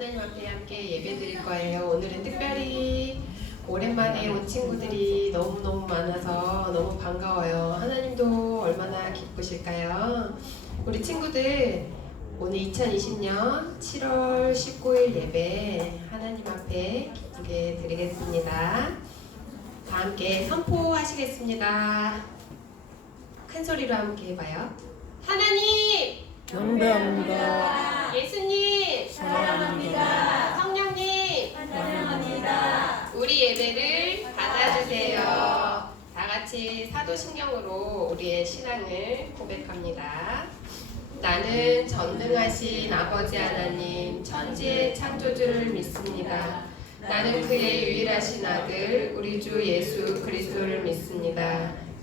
하나님 앞에 함께 예배 드릴 거예요. 오늘은 특별히 오랜만에 온 친구들이 너무너무 많아서 너무 반가워요. 하나님도 얼마나 기쁘실까요? 우리 친구들 오늘 2020년 7월 19일 예배 하나님 앞에 기쁘게 드리겠습니다. 다 함께 선포하시겠습니다. 큰 소리로 함께 해봐요. 하나님! 경배합니다. 예수님! 사랑합니다. 성령님! 사랑합니다. 우리 예배를 받아주세요. 다 같이 사도신경으로 우리의 신앙을 고백합니다. 나는 전능하신 아버지 하나님, 천지의 창조주를 믿습니다. 나는 그의 유일하신 아들, 우리 주 예수 그리스도를 믿습니다.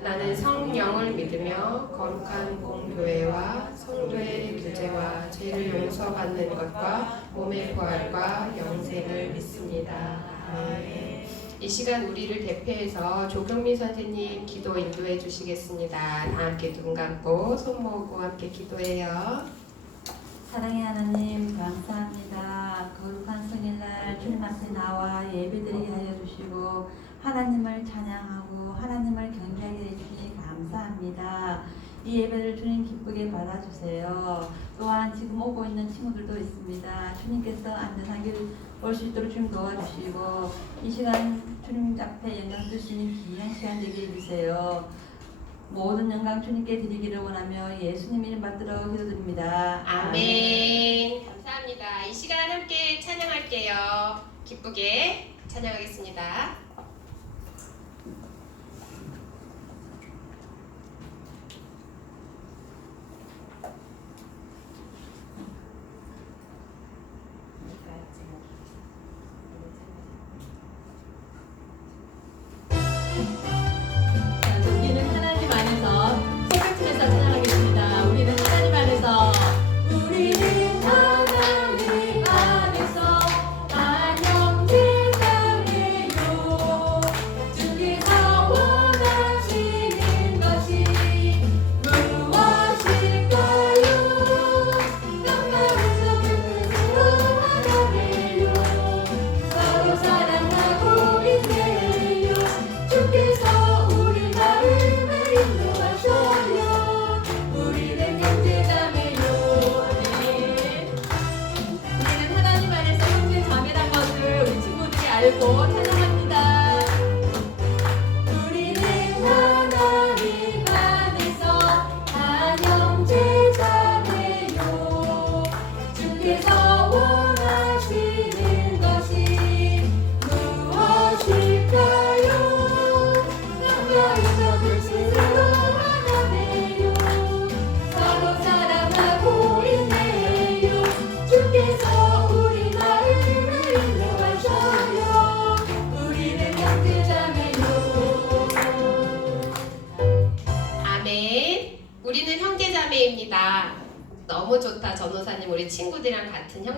나는 성령을 믿으며 거룩한 공교회와 성도의 교제와 죄를 용서받는 것과 몸의 부활과 영생을 믿습니다. 아멘. 이 시간 우리를 대표해서 조경민 선생님 기도 인도해 주시겠습니다. 다 함께 눈 감고 손 모으고 함께 기도해요. 사랑의 하나님 감사합니다. 거룩한 성일날 주님 앞에 나와 예배드리게 하여 주시고 하나님을 찬양하고 하나님을 경배하게 해주시니 감사합니다. 이 예배를 주님 기쁘게 받아주세요. 또한 지금 오고 있는 친구들도 있습니다. 주님께서 안전하게 올 수 있도록 주님 도와주시고 이 시간 주님 앞에 영광 주시는 귀한 시간 되게 해주세요. 모든 영광 주님께 드리기를 원하며 예수님 이름 받들어 기도드립니다. 아멘. 감사합니다. 이 시간 함께 찬양할게요. 기쁘게 찬양하겠습니다.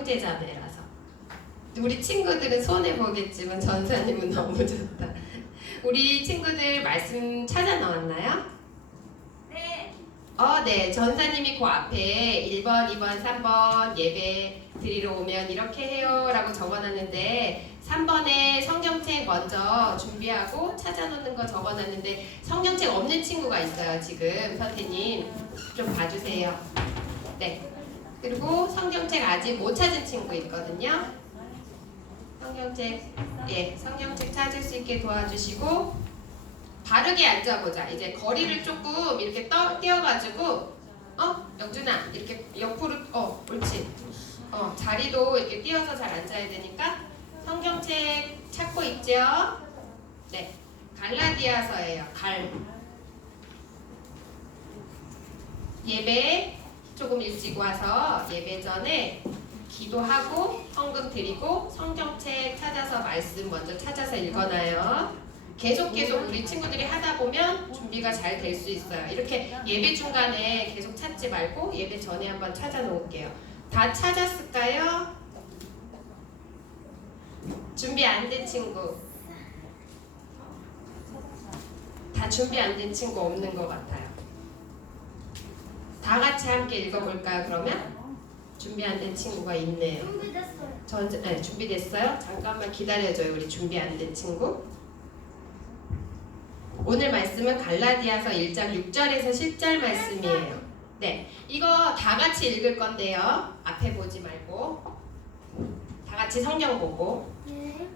형제자매라서. 우리 친구들은 손해 보겠지만 전사님은 너무 좋다. 우리 친구들 말씀 찾아 나왔나요? 네. 어, 네. 전사님이 그 앞에 1번, 2번, 3번 예배 드리러 오면 이렇게 해요 라고 적어놨는데 3번에 성경책 먼저 준비하고 찾아놓는 거 적어놨는데 성경책 없는 친구가 있어요 지금 선생님 좀 봐주세요 네 그리고 성경책 아직 못 찾은 친구 있거든요 성경책 예 성경책 찾을 수 있게 도와주시고 바르게 앉아보자. 이제 거리를 조금 이렇게 떠, 띄어가지고 어 영준아 이렇게 옆으로 어 옳지. 어 자리도 이렇게 띄어서 잘 앉아야 되니까 성경책 찾고 있죠? 네 갈라디아서예요. 갈 예배 조금 일찍 와서 예배 전에 기도하고 헌금 드리고 성경책 찾아서 말씀 먼저 찾아서 읽어놔요. 계속 계속 우리 친구들이 하다 보면 준비가 잘 될 수 있어요. 이렇게 예배 중간에 계속 찾지 말고 예배 전에 한번 찾아 놓을게요. 다 찾았을까요? 준비 안 된 친구. 다 준비 안 된 친구 없는 것 같아요. 다 같이 함께 읽어볼까요, 그러면? 준비 안 된 친구가 있네요. 준비됐어요. 전, 네, 준비됐어요? 잠깐만 기다려줘요, 우리 준비 안 된 친구. 오늘 말씀은 갈라디아서 1장 6절에서 10절 말씀이에요. 네, 이거 다 같이 읽을 건데요. 앞에 보지 말고 다 같이 성경 보고 네.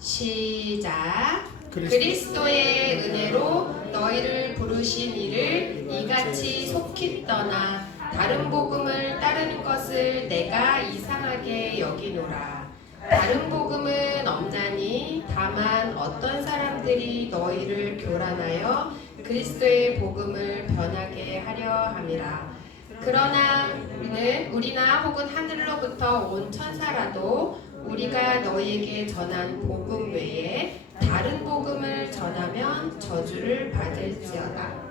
시작. 그리스도의 은혜로 너희를 부르신 이를 이같이 속히 떠나 다른 복음을 따르는 것을 내가 이상하게 여기노라. 다른 복음은 없나니 다만 어떤 사람들이 너희를 교란하여 그리스도의 복음을 변하게 하려 함이라. 그러나 우리는 우리나 혹은 하늘로부터 온 천사라도 우리가 너희에게 전한 복음 외에 다른 복음을 전하면 저주를 받을지어다.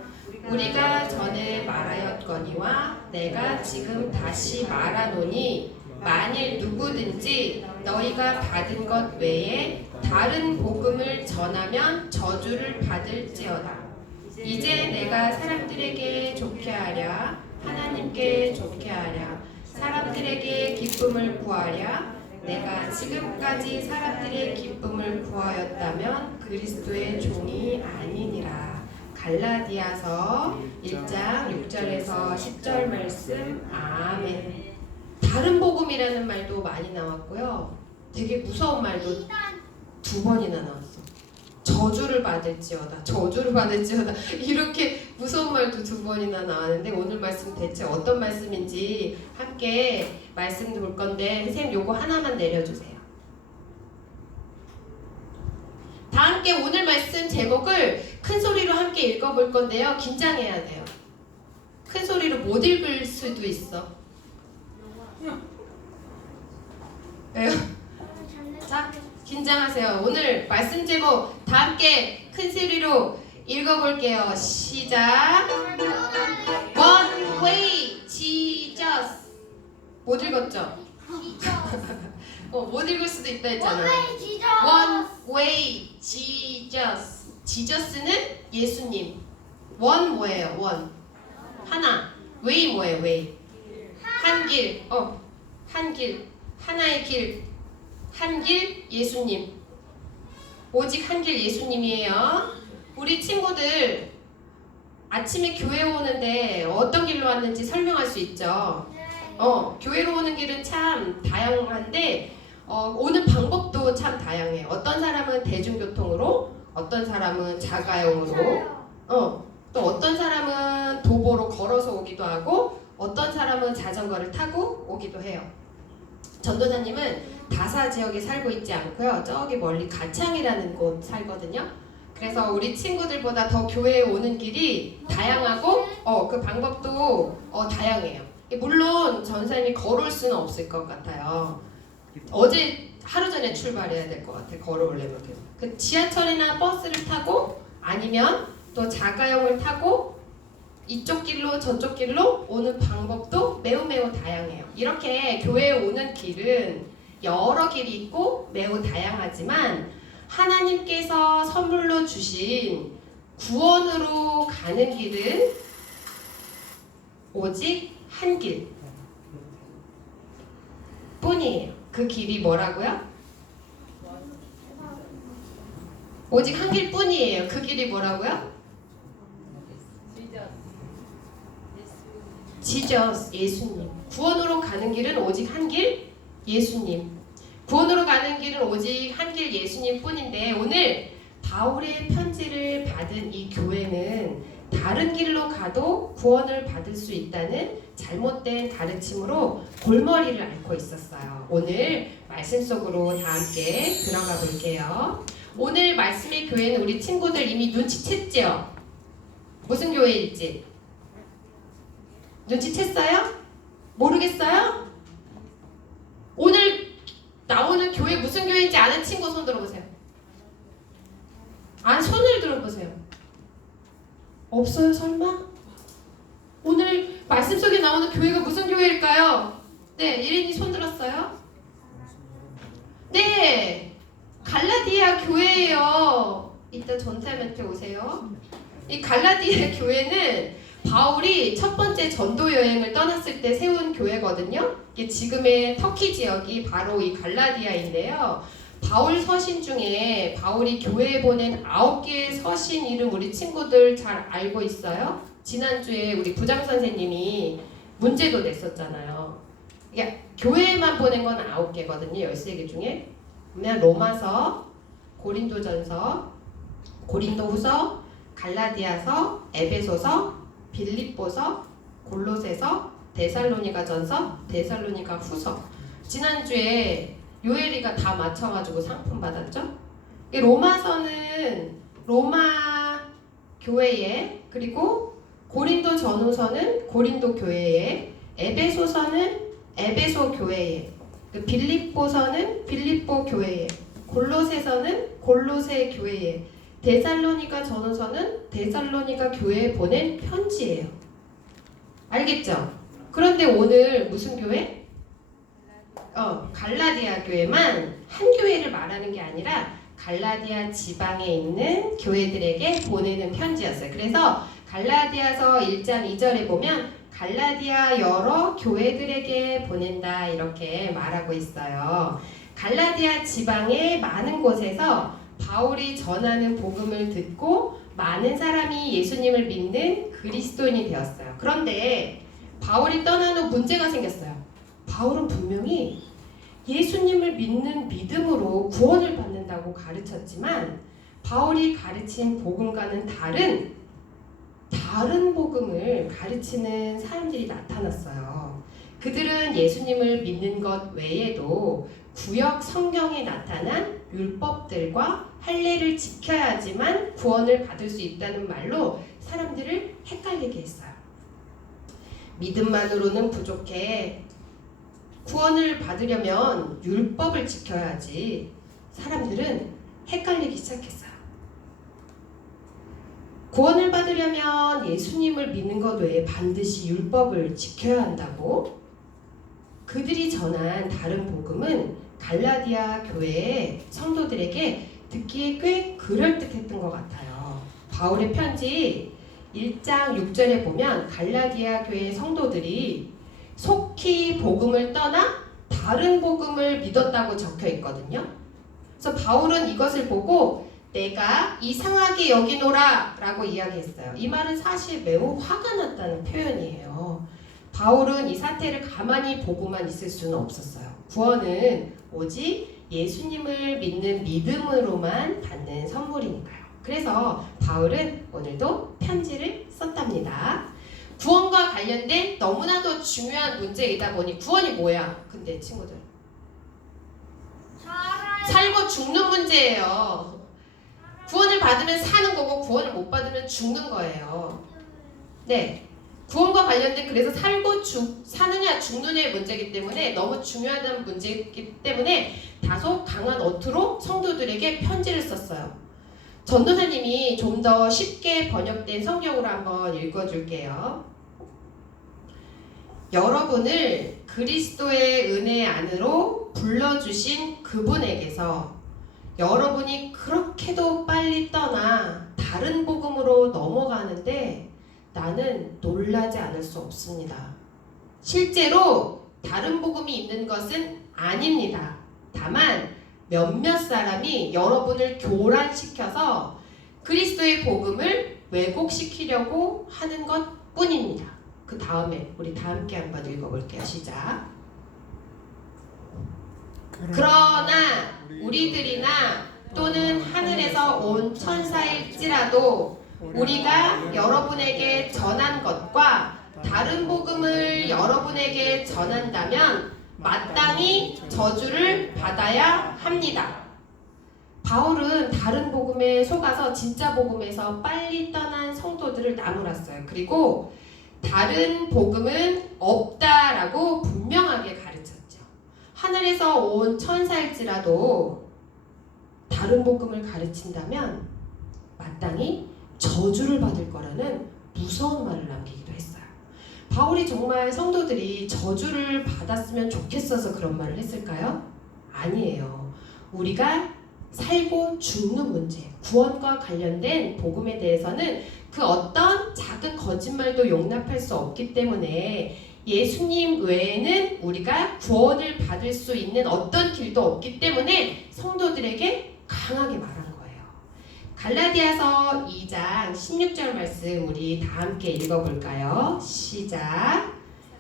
우리가 전에 말하였거니와 내가 지금 다시 말하노니 만일 누구든지 너희가 받은 것 외에 다른 복음을 전하면 저주를 받을지어다. 이제 내가 사람들에게 좋게 하랴 하나님께 좋게 하랴 사람들에게 기쁨을 구하랴 내가 지금까지 사람들의 기쁨을 구하였다면 그리스도의 종이 아니니라. 갈라디아서 1장 6절에서 10절 말씀. 아멘. 다른 복음이라는 말도 많이 나왔고요. 되게 무서운 말도 두 번이나 나왔어. 저주를 받을지어다. 저주를 받을지어다. 이렇게 무서운 말도 두 번이나 나왔는데 오늘 말씀 대체 어떤 말씀인지 함께 말씀 볼 건데 선생님 요거 하나만 내려주세요. 다 함께 오늘 말씀 제목을 큰 소리로 함께 읽어볼 건데요. 긴장해야 돼요. 큰 소리로 못 읽을 수도 있어. 왜요? 자, 긴장하세요. 오늘 말씀 제목 다 함께 큰 소리로 읽어볼게요. 시작. One way. 못 읽었죠? 어, 못 읽을 수도 있다 했잖아. One way, Jesus. 지저스는 예수님. One 뭐예요? One. 하나. way 뭐예요? way. 한 길. 어, 한 길. 하나의 길. 한 길 예수님. 오직 한 길 예수님이에요. 우리 친구들 아침에 교회 오는데 어떤 길로 왔는지 설명할 수 있죠. 어, 교회로 오는 길은 참 다양한데 어, 오는 방법도 참 다양해요. 어떤 사람은 대중교통으로, 어떤 사람은 자가용으로, 어, 또 어떤 사람은 도보로 걸어서 오기도 하고, 어떤 사람은 자전거를 타고 오기도 해요. 전도사님은 다사 지역에 살고 있지 않고요. 저기 멀리 가창이라는 곳 살거든요. 그래서 우리 친구들보다 더 교회에 오는 길이 다양하고, 어, 그 방법도 어, 다양해요. 물론 전사님이 걸을 수는 없을 것 같아요. 어제 하루 전에 출발해야 될 것 같아. 걸어오려면 계속. 그 지하철이나 버스를 타고 아니면 또 자가용을 타고 이쪽 길로 저쪽 길로 오는 방법도 매우 매우 다양해요. 이렇게 교회에 오는 길은 여러 길이 있고 매우 다양하지만 하나님께서 선물로 주신 구원으로 가는 길은 오직 한 길. 뿐이에요. 그 길이 뭐라고요? 오직 한 길 뿐이에요. 그 길이 뭐라고요? 지저스 예수님. 구원으로 가는 길은 오직 한 길 예수님. 구원으로 가는 길은 오직 한 길 예수님 뿐인데 오늘 바울의 편지를 받은 이 교회는 다른 길로 가도 구원을 받을 수 있다는 잘못된 가르침으로 골머리를 앓고 있었어요. 오늘 말씀 속으로 다 함께 들어가 볼게요. 오늘 말씀의 교회는 우리 친구들 이미 눈치챘죠? 무슨 교회일지? 눈치챘어요? 모르겠어요? 오늘 나오는 교회 무슨 교회인지 아는 친구 손 들어보세요. 아, 손을 들어보세요. 없어요, 설마? 오늘 말씀 속에 나오는 교회가 무슨 교회일까요? 네, 이린이 손 들었어요? 네, 갈라디아 교회예요. 이따 전타멘트 오세요. 이 갈라디아 교회는 바울이 첫 번째 전도 여행을 떠났을 때 세운 교회거든요. 이게 지금의 터키 지역이 바로 이 갈라디아인데요. 바울 서신 중에 바울이 교회에 보낸 아홉 개의 서신 이름 우리 친구들 잘 알고 있어요? 지난주에 우리 부장 선생님이 문제도 냈었잖아요. 이게 교회에만 보낸 건 아홉 개거든요. 열세 개 중에. 그러면 로마서, 고린도전서, 고린도후서, 갈라디아서, 에베소서, 빌립보서, 골로새서, 데살로니가전서, 데살로니가 후서. 지난주에 요엘이가 다 맞춰가지고 상품 받았죠? 이 로마서는 로마 교회에 그리고 고린도 전후서는 고린도 교회에 에베소서는 에베소 교회에 그 빌립보서는 빌립보 교회에 골로새서는 골로새 교회에 데살로니가 전후서는 데살로니가 교회에 보낸 편지예요. 알겠죠? 그런데 오늘 무슨 교회? 어, 갈라디아 교회만 한 교회를 말하는 게 아니라 갈라디아 지방에 있는 교회들에게 보내는 편지였어요. 그래서 갈라디아서 1장 2절에 보면 갈라디아 여러 교회들에게 보낸다 이렇게 말하고 있어요. 갈라디아 지방의 많은 곳에서 바울이 전하는 복음을 듣고 많은 사람이 예수님을 믿는 그리스도인이 되었어요. 그런데 바울이 떠난 후 문제가 생겼어요. 바울은 분명히 예수님을 믿는 믿음으로 구원을 받는다고 가르쳤지만 바울이 가르친 복음과는 다른 다른 복음을 가르치는 사람들이 나타났어요. 그들은 예수님을 믿는 것 외에도 구역 성경에 나타난 율법들과 할례를 지켜야지만 구원을 받을 수 있다는 말로 사람들을 헷갈리게 했어요. 믿음만으로는 부족해. 구원을 받으려면 율법을 지켜야지. 사람들은 헷갈리기 시작했어요. 구원을 받으려면 예수님을 믿는 것 외에 반드시 율법을 지켜야 한다고? 그들이 전한 다른 복음은 갈라디아 교회의 성도들에게 듣기에 꽤 그럴듯했던 것 같아요. 바울의 편지 1장 6절에 보면 갈라디아 교회 성도들이 속히 복음을 떠나 다른 복음을 믿었다고 적혀 있거든요. 그래서 바울은 이것을 보고 내가 이상하게 여기노라 라고 이야기했어요. 이 말은 사실 매우 화가 났다는 표현이에요. 바울은 이 사태를 가만히 보고만 있을 수는 없었어요. 구원은 오직 예수님을 믿는 믿음으로만 받는 선물이니까요. 그래서 바울은 오늘도 편지를 썼답니다. 구원과 관련된 너무나도 중요한 문제이다 보니 구원이 뭐야? 근데 친구들 살고 죽는 문제예요. 구원을 받으면 사는 거고 구원을 못 받으면 죽는 거예요. 네. 구원과 관련된 그래서 살고 죽 사느냐 죽느냐의 문제이기 때문에 너무 중요하다는 문제이기 때문에 다소 강한 어투로 성도들에게 편지를 썼어요. 전도사님이 좀 더 쉽게 번역된 성경으로 한번 읽어줄게요. 여러분을 그리스도의 은혜 안으로 불러주신 그분에게서 여러분이 그렇게도 빨리 떠나 다른 복음으로 넘어가는데 나는 놀라지 않을 수 없습니다. 실제로 다른 복음이 있는 것은 아닙니다. 다만 몇몇 사람이 여러분을 교란시켜서 그리스도의 복음을 왜곡시키려고 하는 것 뿐입니다. 그 다음에 우리 다 함께 한번 읽어볼게요. 시작. 그러나 우리들이나 또는 하늘에서 온 천사일지라도 우리가 여러분에게 전한 것과 다른 복음을 여러분에게 전한다면 마땅히 저주를 받아야 합니다. 바울은 다른 복음에 속아서 진짜 복음에서 빨리 떠난 성도들을 나무랐어요. 그리고 다른 복음은 없다라고 분명하게 가르쳤죠. 하늘에서 온 천사일지라도 다른 복음을 가르친다면 마땅히 저주를 받을 거라는 무서운 말을 남기기도 했어요. 바울이 정말 성도들이 저주를 받았으면 좋겠어서 그런 말을 했을까요? 아니에요. 우리가 살고 죽는 문제, 구원과 관련된 복음에 대해서는 그 어떤 작은 거짓말도 용납할 수 없기 때문에 예수님 외에는 우리가 구원을 받을 수 있는 어떤 길도 없기 때문에 성도들에게 강하게 말한 거예요. 갈라디아서 2장 16절 말씀 우리 다 함께 읽어볼까요? 시작.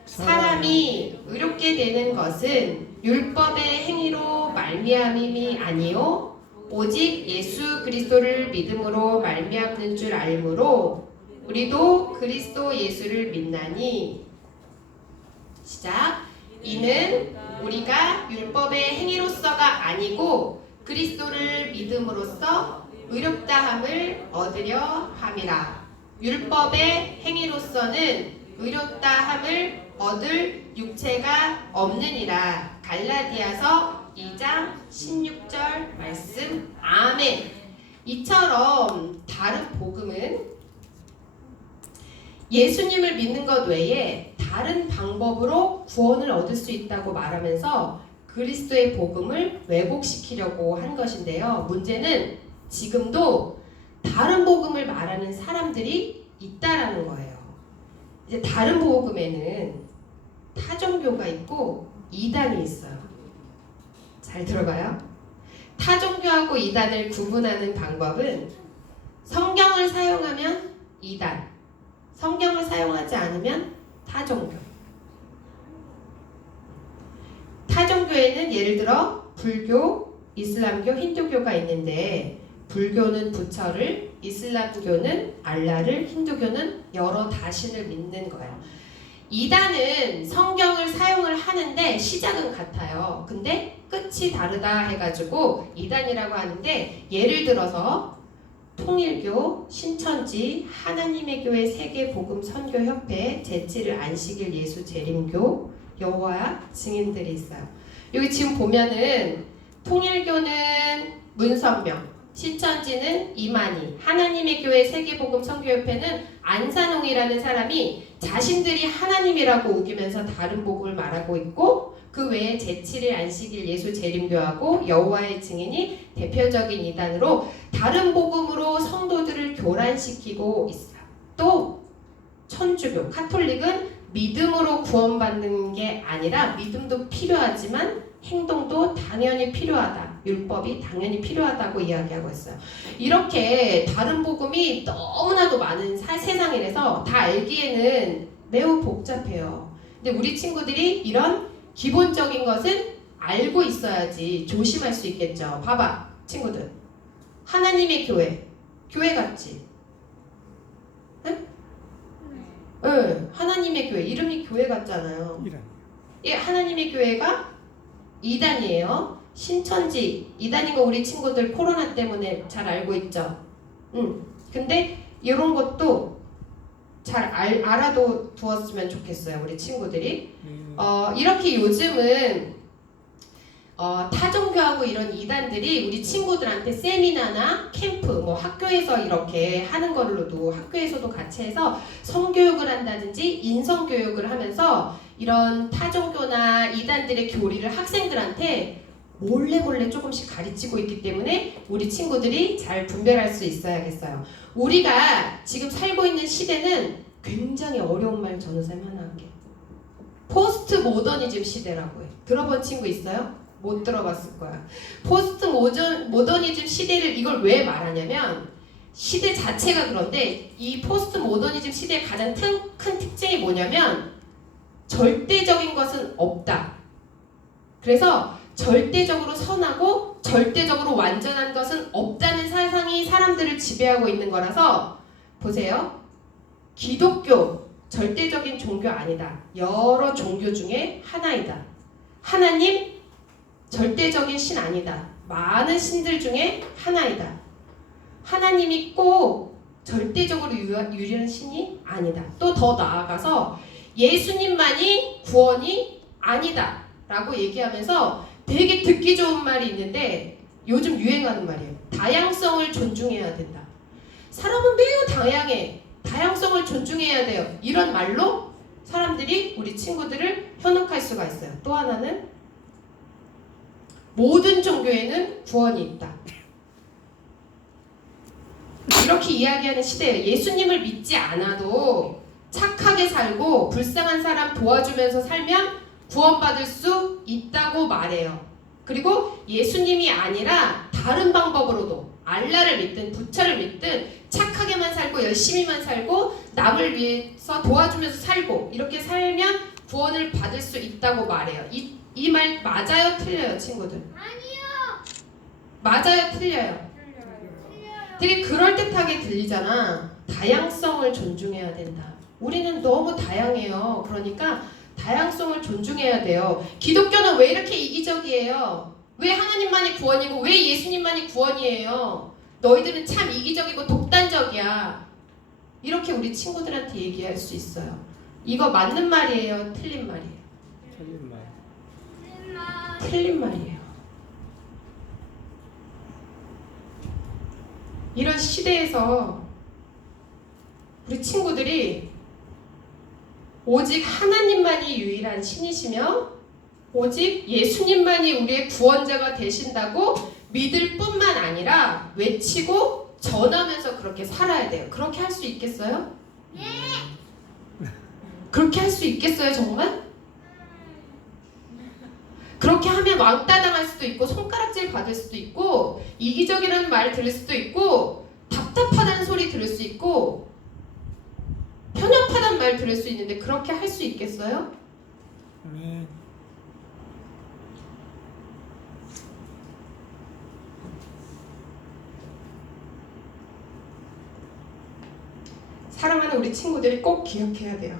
사람이 의롭게 되는 것은 율법의 행위로 말미암음이 아니요 오직 예수 그리스도를 믿음으로 말미암는 줄 알므로 우리도 그리스도 예수를 믿나니. 시작. 이는 우리가 율법의 행위로서가 아니고 그리스도를 믿음으로써 의롭다함을 얻으려 함이라. 율법의 행위로서는 의롭다함을 얻을 육체가 없느니라. 갈라디아서 2장 16절 말씀 아멘 이처럼 다른 복음은 예수님을 믿는 것 외에 다른 방법으로 구원을 얻을 수 있다고 말하면서 그리스도의 복음을 왜곡시키려고 한 것인데요. 문제는 지금도 다른 복음을 말하는 사람들이 있다라는 거예요. 이제 다른 복음에는 타종교가 있고 이단이 있어요. 잘 들어봐요. 타 종교하고 이단을 구분하는 방법은 성경을 사용하면 이단, 성경을 사용하지 않으면 타 종교. 타 종교에는 예를 들어 불교, 이슬람교, 힌두교가 있는데 불교는 부처를, 이슬람교는 알라를, 힌두교는 여러 다신을 믿는 거예요. 이단은 성경을 사용을 하는데 시작은 같아요. 근데 끝이 다르다 해가지고 이단이라고 하는데 예를 들어서 통일교, 신천지, 하나님의 교회 세계복음 선교협회, 제치를 안식일 예수 재림교, 여호와 증인들이 있어요. 여기 지금 보면은 통일교는 문선명, 신천지는 이만희, 하나님의 교회 세계복음 선교협회는 안산홍이라는 사람이 자신들이 하나님이라고 우기면서 다른 복음을 말하고 있고 그 외에 제7일 안식일 예수 재림교하고 여호와의 증인이 대표적인 이단으로 다른 복음으로 성도들을 교란시키고 있어요. 또 천주교, 카톨릭은 믿음으로 구원받는 게 아니라 믿음도 필요하지만 행동도 당연히 필요하다. 율법이 당연히 필요하다고 이야기하고 있어요. 이렇게 다른 복음이 너무나도 많은 사- 세상이라서 다 알기에는 매우 복잡해요. 근데 우리 친구들이 이런 기본적인 것은 알고 있어야지 조심할 수 있겠죠. 봐봐, 친구들. 하나님의 교회, 교회 같지? 응? 응, 하나님의 교회, 이름이 교회 같잖아요. 이란. 예, 하나님의 교회가 2단이에요. 신천지 2단인 거 우리 친구들 코로나 때문에 잘 알고 있죠. 음. 근데 이런 것도 잘 알, 알아도 두었으면 좋겠어요. 우리 친구들이. 음, 어, 이렇게 요즘은 어, 타종교하고 이런 이단들이 우리 친구들한테 세미나나 캠프, 뭐 학교에서 이렇게 하는 걸로도 학교에서도 같이 해서 성교육을 한다든지 인성교육을 하면서 이런 타종교나 이단들의 교리를 학생들한테 몰래 몰래 조금씩 가르치고 있기 때문에 우리 친구들이 잘 분별할 수 있어야겠어요. 우리가 지금 살고 있는 시대는 굉장히 어려운 말 전우쌤 하나 할게. 포스트 모더니즘 시대라고 해. 들어본 친구 있어요? 못 들어봤을 거야. 포스트 모전, 모더니즘 시대를 이걸 왜 말하냐면 시대 자체가 그런데 이 포스트 모더니즘 시대의 가장 큰, 큰 특징이 뭐냐면 절대적인 것은 없다. 그래서 절대적으로 선하고 절대적으로 완전한 것은 없다는 사상이 사람들을 지배하고 있는 거라서 보세요. 기독교 절대적인 종교 아니다. 여러 종교 중에 하나이다. 하나님 절대적인 신 아니다. 많은 신들 중에 하나이다. 하나님이 꼭 절대적으로 유- 유리한 신이 아니다. 또 더 나아가서 예수님만이 구원이 아니다. 라고 얘기하면서 되게 듣기 좋은 말이 있는데 요즘 유행하는 말이에요. 다양성을 존중해야 된다. 사람은 매우 다양해. 다양성을 존중해야 돼요. 이런 말로 사람들이 우리 친구들을 현혹할 수가 있어요. 또 하나는 모든 종교에는 구원이 있다. 이렇게 이야기하는 시대예요. 예수님을 믿지 않아도 착하게 살고 불쌍한 사람 도와주면서 살면 구원받을 수 있다고 말해요. 그리고 예수님이 아니라 다른 방법으로도 알라를 믿든 부처를 믿든 착하게만 살고 열심히만 살고 남을 위해서 도와주면서 살고 이렇게 살면 구원을 받을 수 있다고 말해요. 이 이 말 맞아요, 틀려요, 친구들? 아니요. 맞아요, 틀려요. 되게 그럴듯하게 들리잖아. 다양성을 존중해야 된다. 우리는 너무 다양해요. 그러니까 다양성을 존중해야 돼요. 기독교는 왜 이렇게 이기적이에요? 왜 하나님만이 구원이고 왜 예수님만이 구원이에요? 너희들은 참 이기적이고 독단적이야. 이렇게 우리 친구들한테 얘기할 수 있어요. 이거 맞는 말이에요? 틀린 말이에요? 틀린 말. 틀린 말이에요. 이런 시대에서 우리 친구들이 오직 하나님만이 유일한 신이시며 오직 예수님만이 우리의 구원자가 되신다고 믿을 뿐만 아니라 외치고 전하면서 그렇게 살아야 돼요. 그렇게 할 수 있겠어요? 그렇게 할 수 있겠어요, 정말? 그렇게 하면 왕따 당할 수도 있고 손가락질 받을 수도 있고 이기적이라는 말 들을 수도 있고 답답하다는 소리 들을 수 있고 말 들을 수 있는데 그렇게 할 수 있겠어요? 아멘. 사랑하는 우리 친구들이 꼭 기억해야 돼요.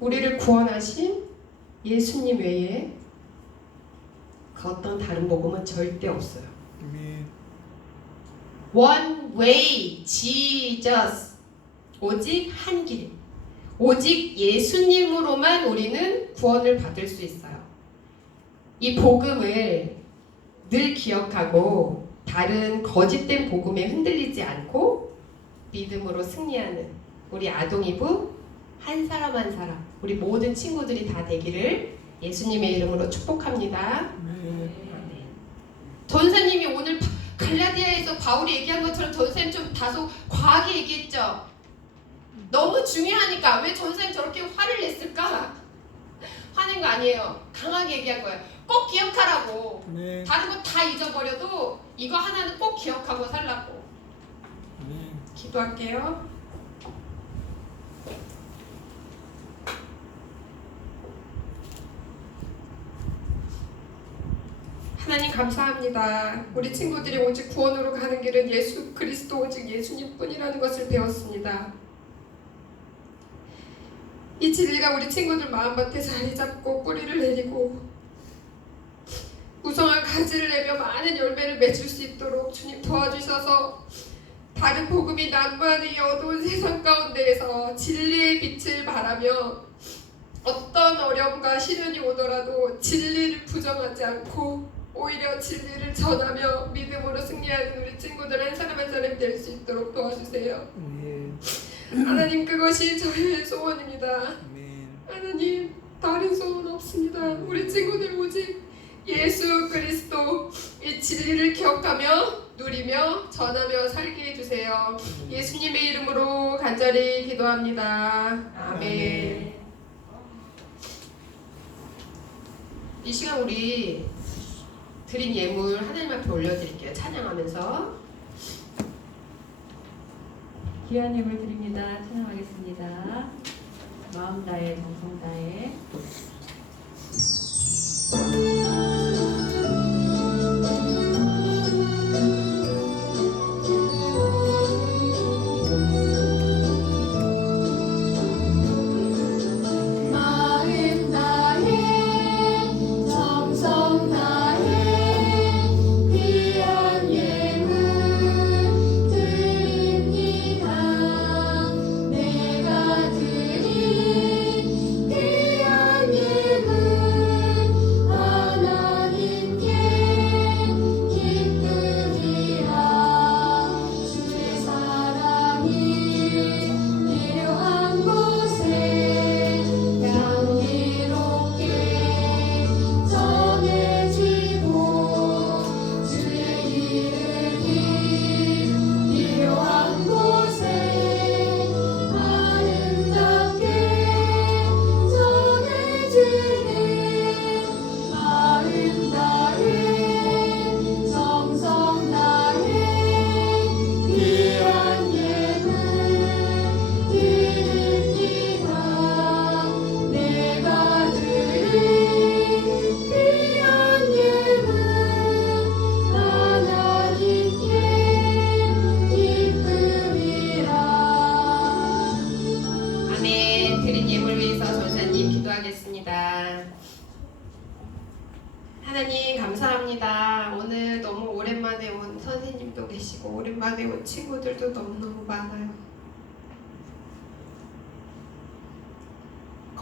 우리를 구원하신 예수님 외에 그 어떤 다른 복음은 절대 없어요. 아멘. One way, Jesus. 오직 한 길. 오직 예수님으로만 우리는 구원을 받을 수 있어요. 이 복음을 늘 기억하고 다른 거짓된 복음에 흔들리지 않고 믿음으로 승리하는 우리 아동이부 한 사람 한 사람 우리 모든 친구들이 다 되기를 예수님의 이름으로 축복합니다. 전사님이 오늘 바- 갈라디아에서 바울이 얘기한 것처럼 전사님 좀 다소 과하게 얘기했죠. 너무 중요하니까 왜 전사님 저렇게 화를 냈을까? 화낸 거 아니에요. 강하게 얘기한 거예요. 꼭 기억하라고. 아멘. 다른 거 다 잊어버려도 이거 하나는 꼭 기억하고 살라고. 아멘. 기도할게요. 하나님 감사합니다. 우리 친구들이 오직 구원으로 가는 길은 예수 그리스도 오직 예수님뿐이라는 것을 배웠습니다. 이 진리가 우리 친구들 마음밭에 자리 잡고 뿌리를 내리고 무성한 가지를 내며 많은 열매를 맺을 수 있도록 주님 도와주셔서 다른 복음이 이 어두운 세상 가운데에서 진리의 빛을 바라며 어떤 어려움과 시련이 오더라도 진리를 부정하지 않고 오히려 진리를 전하며 믿음으로 승리하는 우리 친구들 한 사람 한 사람이 될수 있도록 도와주세요. 아멘. 하나님 그것이 저의 소원입니다. 하나님 다른 소원 없습니다. 우리 친구들 오직 예수 그리스도 이 진리를 기억하며 누리며 전하며 살게 해주세요. 예수님의 이름으로 간절히 기도합니다. 아멘. 이 시간 우리 드린 예물 하나님 앞에 올려드릴게요. 찬양하면서 귀한 예물 드립니다. 찬양하겠습니다. 마음 다해 정성 다해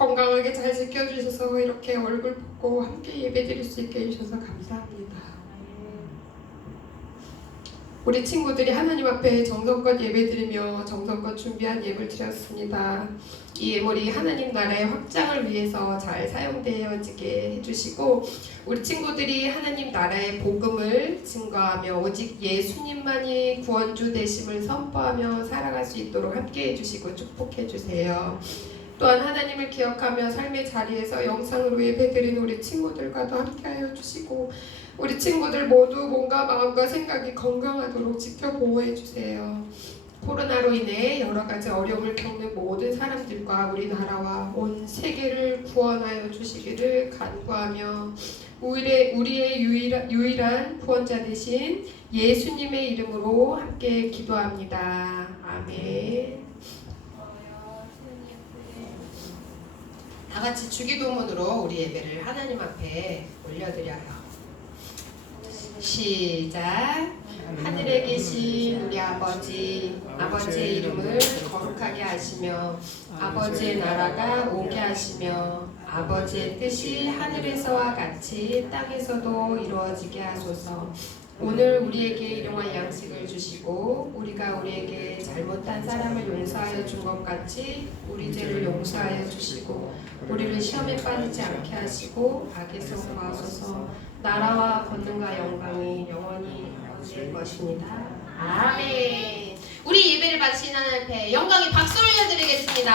건강하게 잘 지켜주셔서 이렇게 얼굴 보고 함께 예배드릴 수 있게 해주셔서 감사합니다. 우리 친구들이 하나님 앞에 정성껏 예배드리며 정성껏 준비한 예물 드렸습니다. 이 예물이 하나님 나라의 확장을 위해서 잘 사용되어지게 해주시고 우리 친구들이 하나님 나라의 복음을 증거하며 오직 예수님만이 구원주 되심을 선포하며 살아갈 수 있도록 함께 해 주시고 축복해 주세요. 또한 하나님을 기억하며 삶의 자리에서 영상으로 예배드리는 우리 친구들과도 함께하여 주시고 우리 친구들 모두 몸과 마음과 생각이 건강하도록 지켜 보호해 주세요. 코로나로 인해 여러 가지 어려움을 겪는 모든 사람들과 우리나라와 온 세계를 구원하여 주시기를 간구하며 우리의, 우리의 유일한, 유일한 구원자 되신 예수님의 이름으로 함께 기도합니다. 아멘. 다 같이 주기도문으로 우리 예배를 하나님 앞에 올려드려요. 시작. 하늘에 계신 우리 아버지, 아버지의 이름을 거룩하게 하시며 아버지의 나라가 오게 하시며 아버지의 뜻이 하늘에서와 같이 땅에서도 이루어지게 하소서. 오늘 우리에게 일용할 양식을 주시고 우리가 우리에게 잘못한 사람을 용서하여 준 것 같이 우리 죄를 용서하여 주시고 우리를 시험에 빠지지 않게 하시고 악에서 구하소서. 나라와 권능과 영광이 영원히 아버지의 것입니다. 아멘. 우리 예배를 바친 하나님 앞에 영광의 박수 올려드리겠습니다.